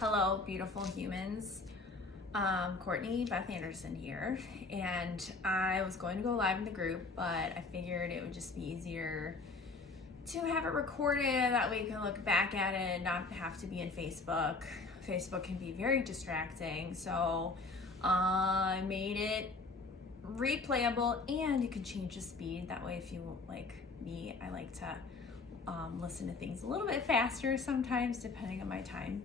Hello, beautiful humans. Courtney Beth Anderson here, and I was going to go live in the group, but I figured it would just be easier to have it recorded. That way you can look back at it and not have to be in Facebook. Facebook can be very distracting, so I made it replayable, and you can change the speed. That way, if you like me, I like to listen to things a little bit faster sometimes, depending on my time.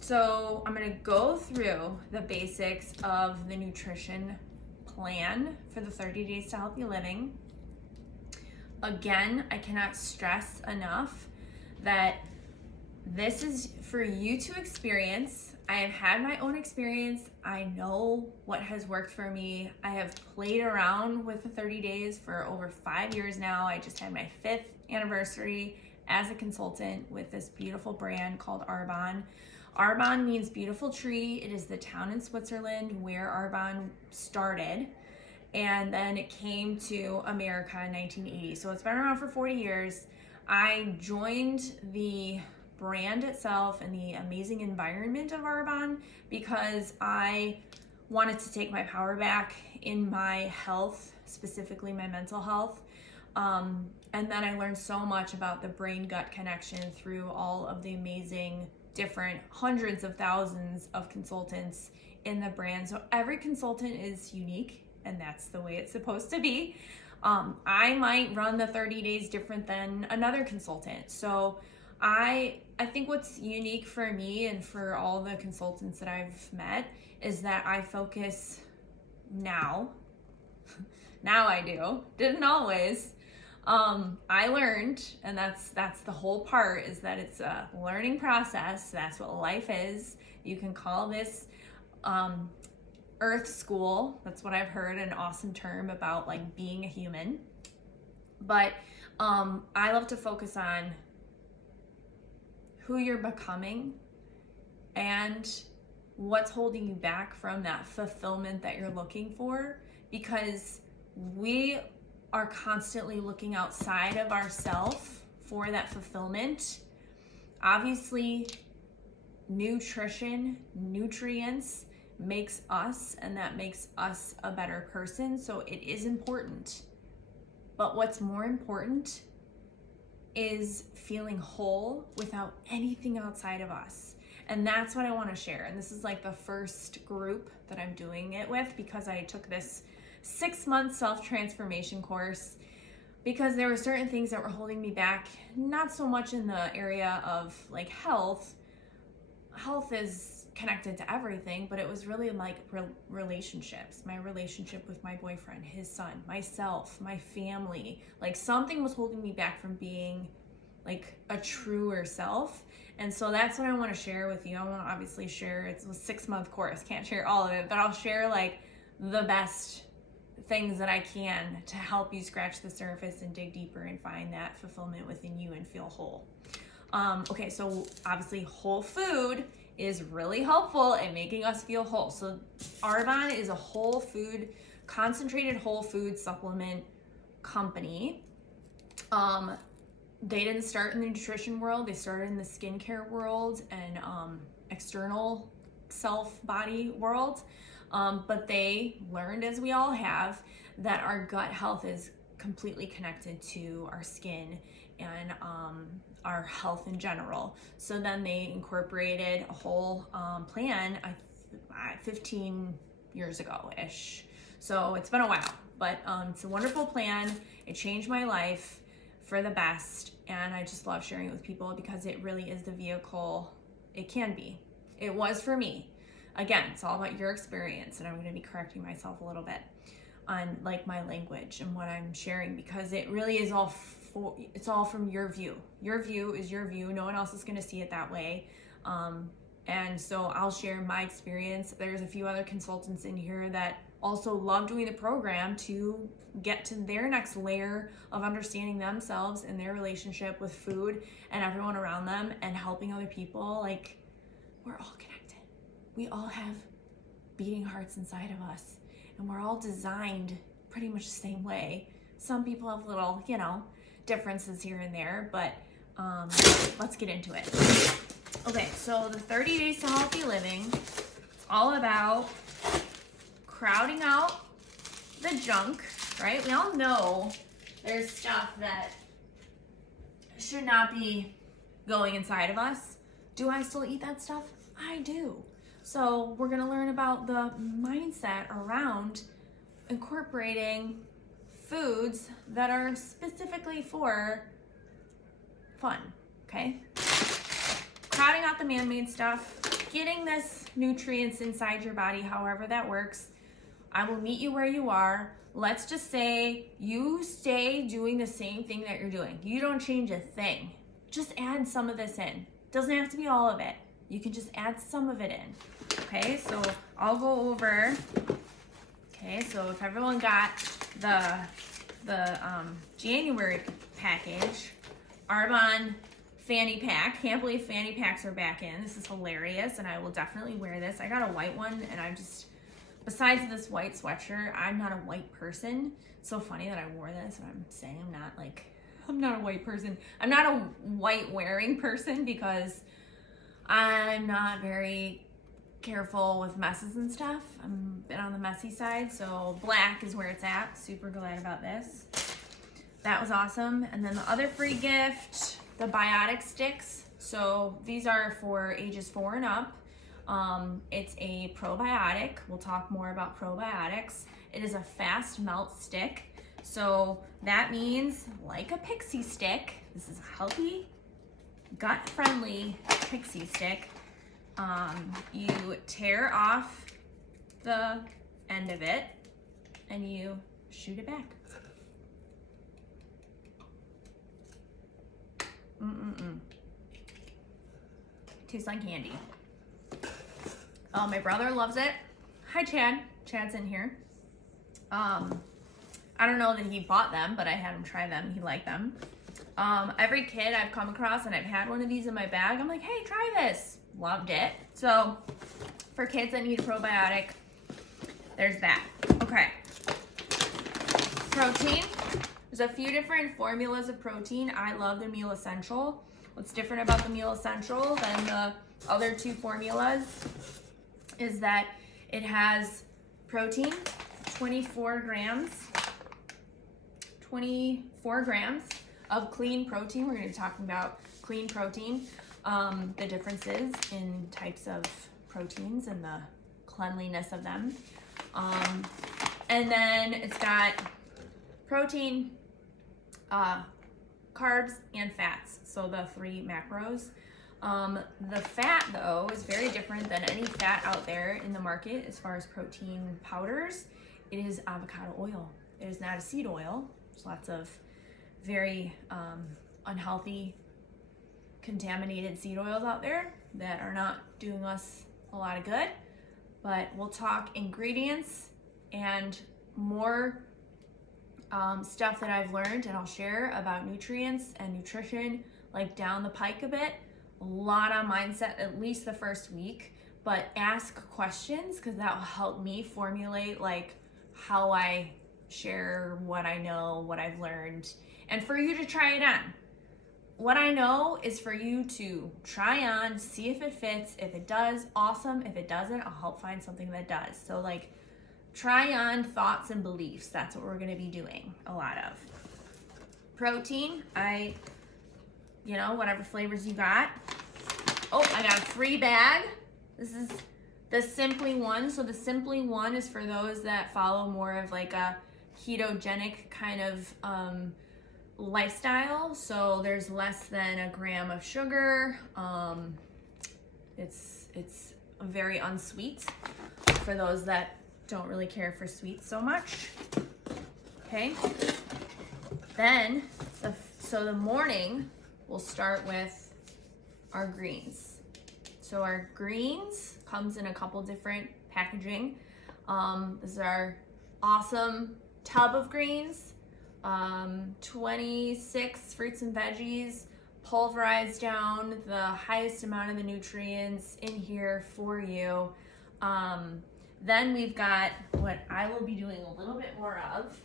So I'm gonna go through the basics of the nutrition plan for the 30 Days to Healthy Living. Again, I cannot stress enough that this is for you to experience. I have had my own experience. I know what has worked for me. I have played around with the 30 days for over 5 years now. I just had my 5th anniversary as a consultant with this beautiful brand called Arbonne. Arbonne means beautiful tree. It is the town in Switzerland where Arbonne started, and then it came to America in 1980. So it's been around for 40 years. I joined the brand itself and the amazing environment of Arbonne because I wanted to take my power back in my health, specifically my mental health. And then I learned so much about the brain-gut connection through all of the amazing different hundreds of thousands of consultants in the brand. So every consultant is unique, and that's the way it's supposed to be. I might run the 30 days different than another consultant. So I think what's unique for me and for all the consultants that I've met is that I focus now. Now I do. Didn't always. I learned, and that's the whole part, is that it's a learning process. That's what life is. You can call this Earth School. That's what I've heard, an awesome term about like being a human. But I love to focus on who you're becoming and what's holding you back from that fulfillment that you're looking for, because we are constantly looking outside of ourselves for that fulfillment. Obviously, nutrients makes us, and that makes us a better person, so it is important. But what's more important is feeling whole without anything outside of us. And that's what I want to share. And this is like the first group that I'm doing it with, because I took this 6-month self-transformation course because there were certain things that were holding me back, not so much in the area of like health. Health is connected to everything, but it was really like relationships, my relationship with my boyfriend, his son, myself, my family. Like something was holding me back from being like a truer self. And so that's what I want to share with you. I want to obviously share, it's a 6-month course, can't share all of it, but I'll share like the best things that I can to help you scratch the surface and dig deeper and find that fulfillment within you and feel whole. Okay, so obviously whole food is really helpful in making us feel whole. So Arbonne is a whole food, concentrated whole food supplement company. They didn't start in the nutrition world. They started in the skincare world and external self-body world. But they learned, as we all have, that our gut health is completely connected to our skin and our health in general. So then they incorporated a whole plan 15 years ago-ish. So it's been a while, but it's a wonderful plan. It changed my life for the best, and I just love sharing it with people because it really is the vehicle it can be. It was for me. Again, it's all about your experience, and I'm going to be correcting myself a little bit on like my language and what I'm sharing, because it really is it's all from your view. Your view is your view. No one else is going to see it that way. And so I'll share my experience. There's a few other consultants in here that also love doing the program to get to their next layer of understanding themselves and their relationship with food and everyone around them and helping other people. Like, we're all connected. We all have beating hearts inside of us, and we're all designed pretty much the same way. Some people have little, differences here and there, but let's get into it. Okay, so the 30 Days to Healthy Living, it's all about crowding out the junk, right? We all know there's stuff that should not be going inside of us. Do I still eat that stuff? I do. So we're gonna learn about the mindset around incorporating foods that are specifically for fun, okay? Crowding out the man-made stuff, getting this nutrients inside your body, however that works. I will meet you where you are. Let's just say you stay doing the same thing that you're doing. You don't change a thing. Just add some of this in. Doesn't have to be all of it. You can just add some of it in. Okay, so I'll go over. Okay, so if everyone got the January package, Arbonne fanny pack. Can't believe fanny packs are back in. This is hilarious, and I will definitely wear this. I got a white one, and I'm just, besides this white sweatshirt, I'm not a white person. It's so funny that I wore this, and I'm saying I'm not a white person. I'm not a white wearing person because I'm not very careful with messes and stuff. I'm a bit on the messy side, so black is where it's at. Super glad about this. That was awesome. And then the other free gift, the Biotic Sticks. So these are for ages 4 and up. It's a probiotic. We'll talk more about probiotics. It is a fast melt stick. So that means, like a Pixie Stick, this is a healthy, gut-friendly Pixie Stick. You tear off the end of it and you shoot it back. Tastes like candy. Oh, my brother loves it. Hi, Chad. Chad's in here. I don't know that he bought them, but I had him try them. He liked them. Every kid I've come across and I've had one of these in my bag, I'm like, hey, try this. Loved it. So for kids that need a probiotic, there's that. Okay. Protein. There's a few different formulas of protein. I love the Meal Essential. What's different about the Meal Essential than the other two formulas is that it has protein, 24 grams of clean protein. We're going to be talking about clean protein, the differences in types of proteins and the cleanliness of them. And then it's got protein, carbs, and fats. So the 3 macros. The fat, though, is very different than any fat out there in the market as far as protein powders. It is avocado oil. It is not a seed oil. There's lots of very unhealthy, contaminated seed oils out there that are not doing us a lot of good. But we'll talk ingredients and more stuff that I've learned, and I'll share about nutrients and nutrition like down the pike a bit. A lot on mindset, at least the first week, but ask questions because that will help me formulate like how I share what I know, what I've learned, and for you to try it on. What I know is for you to try on, see if it fits. If it does, awesome. If it doesn't, I'll help find something that does. So like try on thoughts and beliefs. That's what we're going to be doing a lot of. Protein, whatever flavors you got. Oh, I got a free bag. This is the Simply One. So the Simply One is for those that follow more of like a ketogenic kind of lifestyle. So there's less than a gram of sugar. It's very unsweet for those that don't really care for sweets so much. Okay. Then, the morning, we'll start with our greens. So our greens comes in a couple different packaging. This is our awesome tub of greens. 26 fruits and veggies, pulverized down the highest amount of the nutrients in here for you. Then we've got what I will be doing a little bit more of.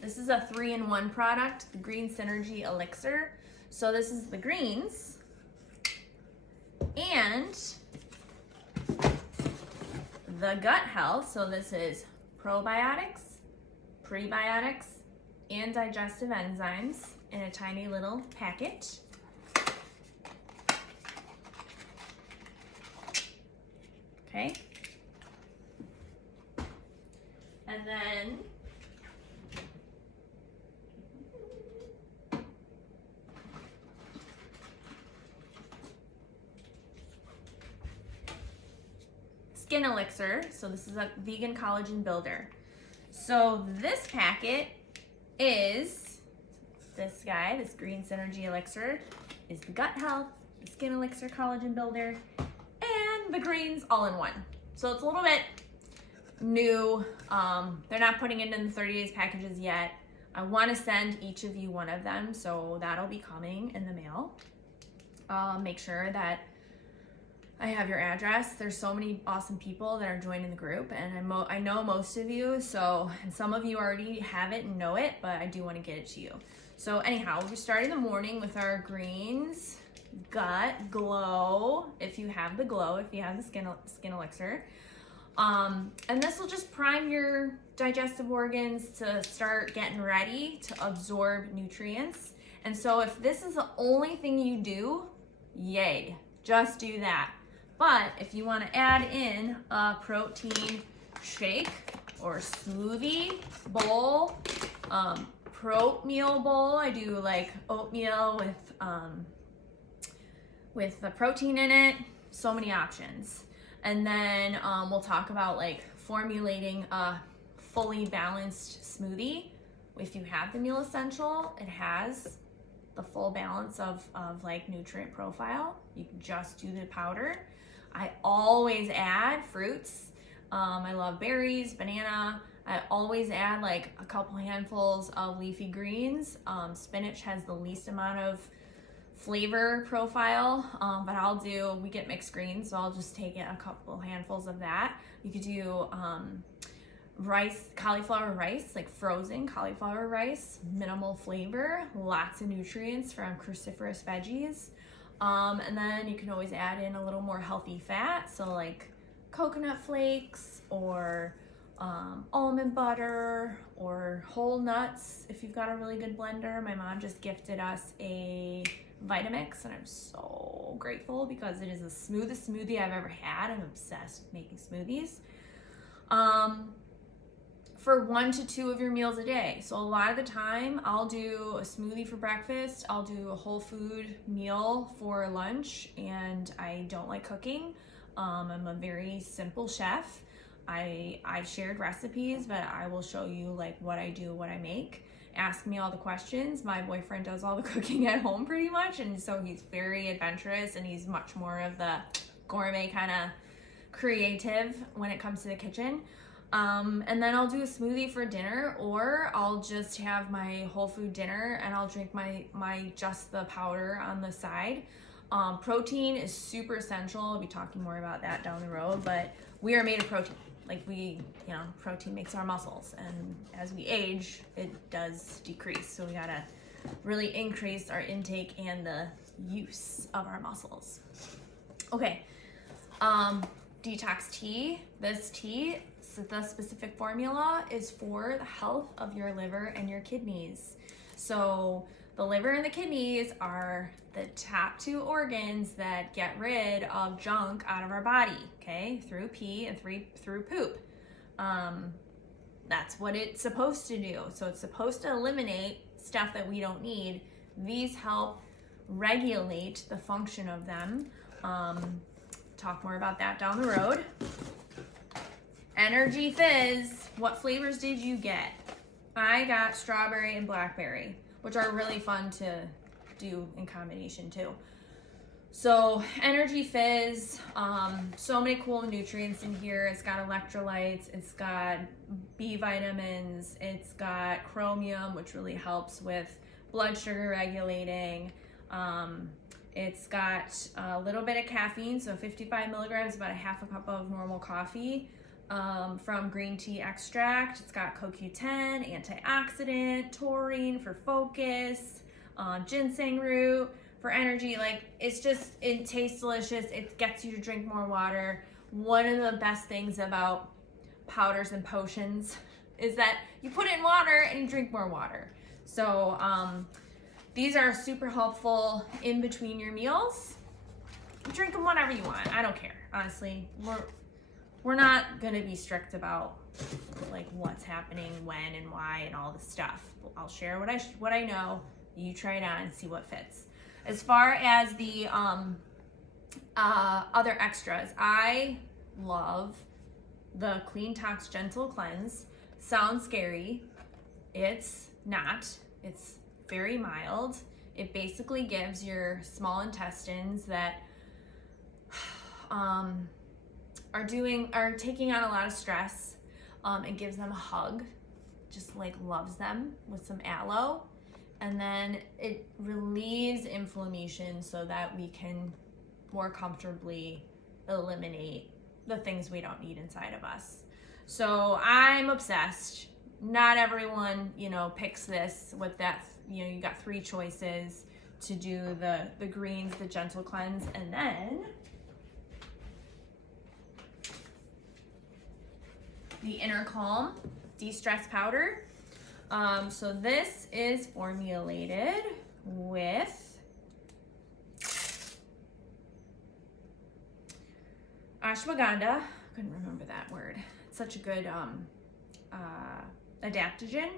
This is a 3-in-1 product, the Green Synergy Elixir. So this is the greens and the gut health. So this is probiotics, prebiotics, and digestive enzymes in a tiny little packet. Okay. And then Skin Elixir. So this is a vegan collagen builder. So this packet is this guy, this Green Synergy Elixir, is the gut health, the Skin Elixir collagen builder, and the greens all in one. So it's a little bit new. They're not putting it in the 30 days packages yet. I want to send each of you one of them, so that'll be coming in the mail. Make sure that I have your address. There's so many awesome people that are joining the group, and I know most of you, so, and some of you already have it and know it, but I do want to get it to you. So anyhow, we're starting the morning with our greens, gut, glow, if you have the glow, if you have the skin elixir. And this will just prime your digestive organs to start getting ready to absorb nutrients. And so if this is the only thing you do, yay, just do that. But if you want to add in a protein shake or smoothie bowl, oatmeal bowl, I do like oatmeal with the protein in it, so many options. And then we'll talk about like formulating a fully balanced smoothie. If you have the Meal Essential, it has the full balance of like nutrient profile. You can just do the powder. I always add fruits. I love berries, banana. I always add like a couple handfuls of leafy greens. Spinach has the least amount of flavor profile, but we get mixed greens, so I'll just take a couple handfuls of that. You could do rice, cauliflower rice, like frozen cauliflower rice, minimal flavor, lots of nutrients from cruciferous veggies. And then you can always add in a little more healthy fat, so like coconut flakes or almond butter or whole nuts if you've got a really good blender. My mom just gifted us a Vitamix, and I'm so grateful because it is the smoothest smoothie I've ever had. I'm obsessed with making smoothies. For 1 to 2 of your meals a day. So a lot of the time I'll do a smoothie for breakfast, I'll do a whole food meal for lunch, and I don't like cooking. I'm a very simple chef. I've shared recipes, but I will show you like what I do, what I make. Ask me all the questions. My boyfriend does all the cooking at home pretty much, and so he's very adventurous, and he's much more of the gourmet kind of creative when it comes to the kitchen. And then I'll do a smoothie for dinner, or I'll just have my whole food dinner and I'll drink my just the powder on the side. Protein is super essential. I'll be talking more about that down the road, but we are made of protein. Like protein makes our muscles, and as we age, it does decrease. So we gotta really increase our intake and the use of our muscles. Okay, detox tea. This tea, the specific formula is for the health of your liver and your kidneys. So the liver and the kidneys are the top 2 organs that get rid of junk out of our body, okay, through pee and through poop. That's what it's supposed to do. So it's supposed to eliminate stuff that we don't need. These help regulate the function of them. Talk more about that down the road. Energy Fizz, what flavors did you get? I got strawberry and blackberry, which are really fun to do in combination too. So Energy Fizz, so many cool nutrients in here. It's got electrolytes, it's got B vitamins, it's got chromium, which really helps with blood sugar regulating. It's got a little bit of caffeine, so 55 milligrams, about a half a cup of normal coffee. from green tea extract. It's got CoQ10, antioxidant, taurine for focus, ginseng root for energy. Like, it tastes delicious. It gets you to drink more water. One of the best things about powders and potions is that you put it in water and you drink more water. So these are super helpful in between your meals. Drink them whenever you want. I don't care, honestly. We're not gonna be strict about like what's happening, when and why, and all this stuff. I'll share what I know. You try it on and see what fits. As far as the other extras, I love the Clean Tox Gentle Cleanse. Sounds scary. It's not. It's very mild. It basically gives your small intestines that are taking on a lot of stress, and gives them a hug, just like loves them with some aloe, and then it relieves inflammation so that we can more comfortably eliminate the things we don't need inside of us. So I'm obsessed. Not everyone, picks this with that. You got 3 choices to do the greens, the gentle cleanse, and then the Inner Calm de-stress powder. So this is formulated with ashwagandha. Couldn't remember that word. It's such a good adaptogen.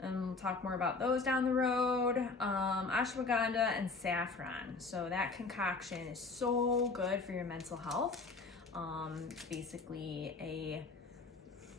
And we'll talk more about those down the road. Ashwagandha and saffron. So that concoction is so good for your mental health. It's basically a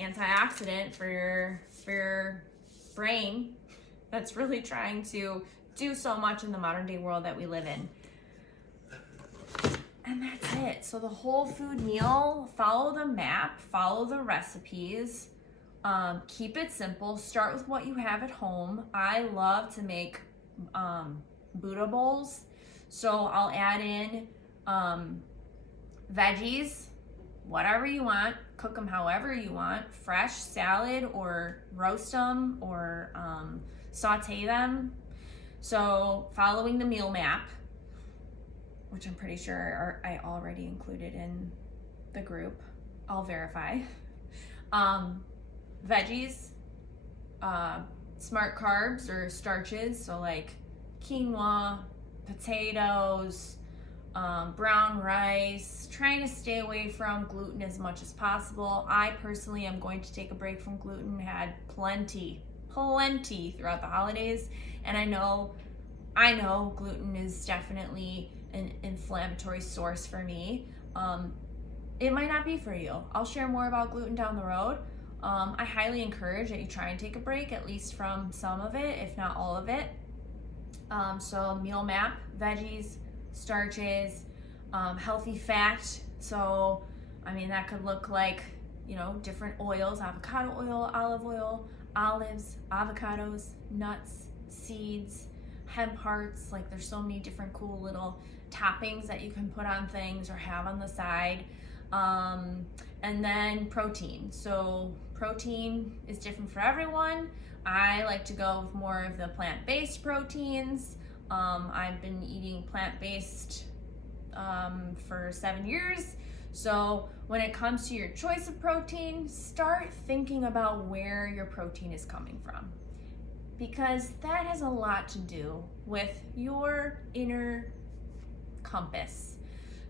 antioxidant for your brain that's really trying to do so much in the modern day world that we live in. And that's it. So the whole food meal, follow the map, follow the recipes, keep it simple. Start with what you have at home. I love to make Buddha bowls. So I'll add in veggies, whatever you want, cook them however you want, fresh, salad, or roast them, or saute them. So following the meal map, which I'm pretty sure I already included in the group, I'll verify. Veggies, smart carbs or starches, so like quinoa, potatoes, brown rice, trying to stay away from gluten as much as possible. I personally am going to take a break from gluten, had plenty throughout the holidays, and I know gluten is definitely an inflammatory source for me. It might not be for you. I'll share more about gluten down the road. I highly encourage that you try and take a break, at least from some of it, if not all of it. So meal map, veggies, starches, healthy fat. So, that could look like, different oils, avocado oil, olive oil, olives, avocados, nuts, seeds, hemp hearts. Like, there's so many different cool little toppings that you can put on things or have on the side. And then protein. So protein is different for everyone. I like to go with more of the plant-based proteins. I've been eating plant-based for 7 years. So when it comes to your choice of protein, start thinking about where your protein is coming from, because that has a lot to do with your inner compass.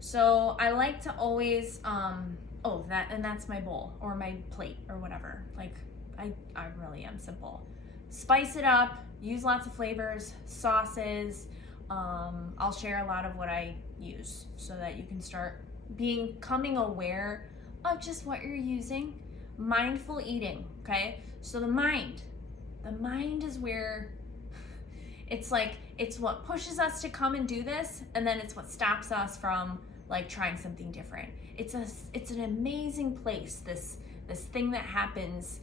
So I like to always, that's my bowl or my plate or whatever. Like, I really am simple. Spice it up, use lots of flavors, sauces. I'll share a lot of what I use so that you can start becoming aware of just what you're using. Mindful eating, okay? So the mind is where it's what pushes us to come and do this, and then it's what stops us from like trying something different. It's an amazing place, this thing that happens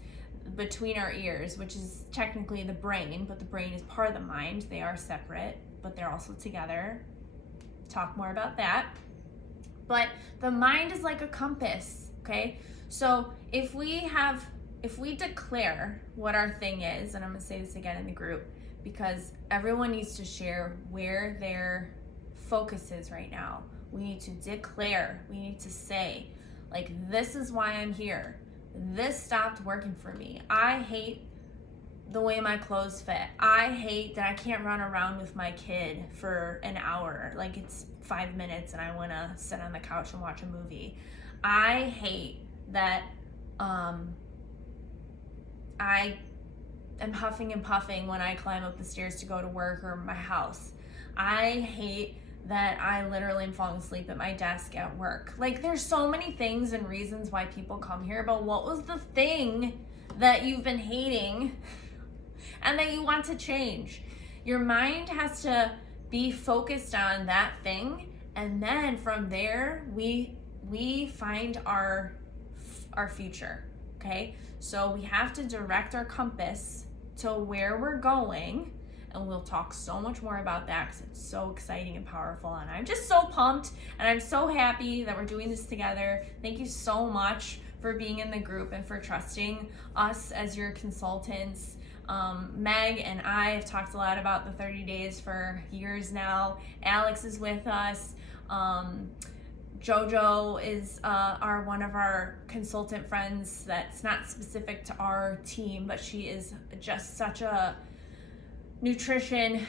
between our ears, which is technically the brain, but the brain is part of the mind. They are separate, but they're also together. Talk more about that. But the mind is like a compass. okay? So if we declare what our thing is, and I'm gonna say this again in the group, because everyone needs to share where their focus is right now. We need to declare, we need to say, like, this is why I'm here. This stopped working for me. I hate the way my clothes fit. I hate that I can't run around with my kid for an hour. Like, it's 5 minutes and I wanna sit on the couch and watch a movie. I hate that I am huffing and puffing when I climb up the stairs to go to work or my house. I hate that I literally am falling asleep at my desk at work. Like, there's so many things and reasons why people come here, but what was the thing that you've been hating and that you want to change? Your mind has to be focused on that thing, and then from there we find our future. Okay, so we have to direct our compass to where we're going, and we'll talk so much more about that because it's so exciting and powerful, and I'm just so pumped and I'm so happy that we're doing this together. Thank you so much for being in the group and for trusting us as your consultants. Meg and I have talked a lot about the 30 days for years now. Alex is with us. Jojo is one of our consultant friends that's not specific to our team, but she is just such a nutrition,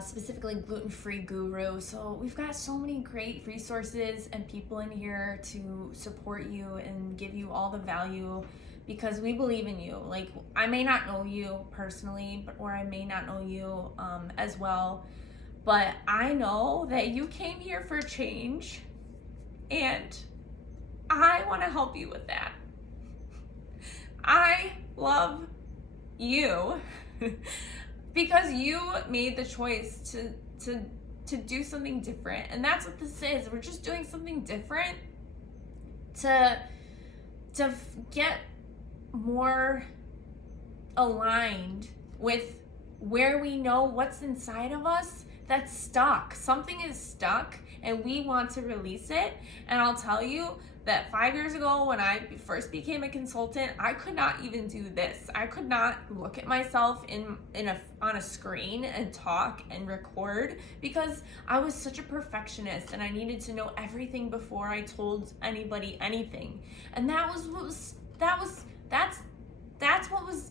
specifically gluten-free guru. So we've got so many great resources and people in here to support you and give you all the value, because we believe in you. Like, I may not know you personally, or I may not know you as well, but I know that you came here for change, and I want to help you with that. I love you because you made the choice to do something different, and that's what this is. We're just doing something different to get more aligned with where we know what's inside of us that's stuck. Something is stuck and we want to release it. And I'll tell you that 5 years ago, when I first became a consultant, I could not even do this. I could not look at myself on a screen and talk and record, because I was such a perfectionist and I needed to know everything before I told anybody anything. And that's what was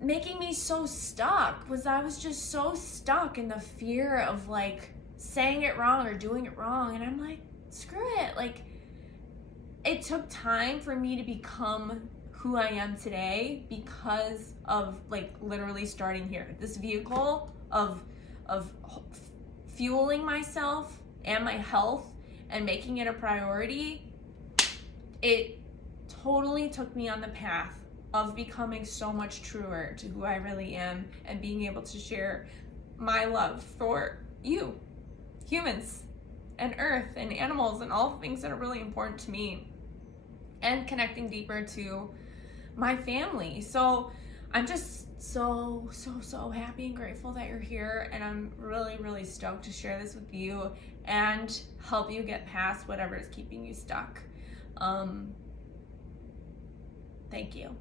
making me so stuck. I was just so stuck in the fear of, like, saying it wrong or doing it wrong. And I'm like, screw it. Like, it took time for me to become who I am today because of, like, literally starting here. This vehicle of fueling myself and my health and making it a priority, it totally took me on the path of becoming so much truer to who I really am and being able to share my love for you, humans, and earth and animals and all the things that are really important to me, and connecting deeper to my family. So I'm just so happy and grateful that you're here, and I'm really stoked to share this with you and help you get past whatever is keeping you stuck. Thank you.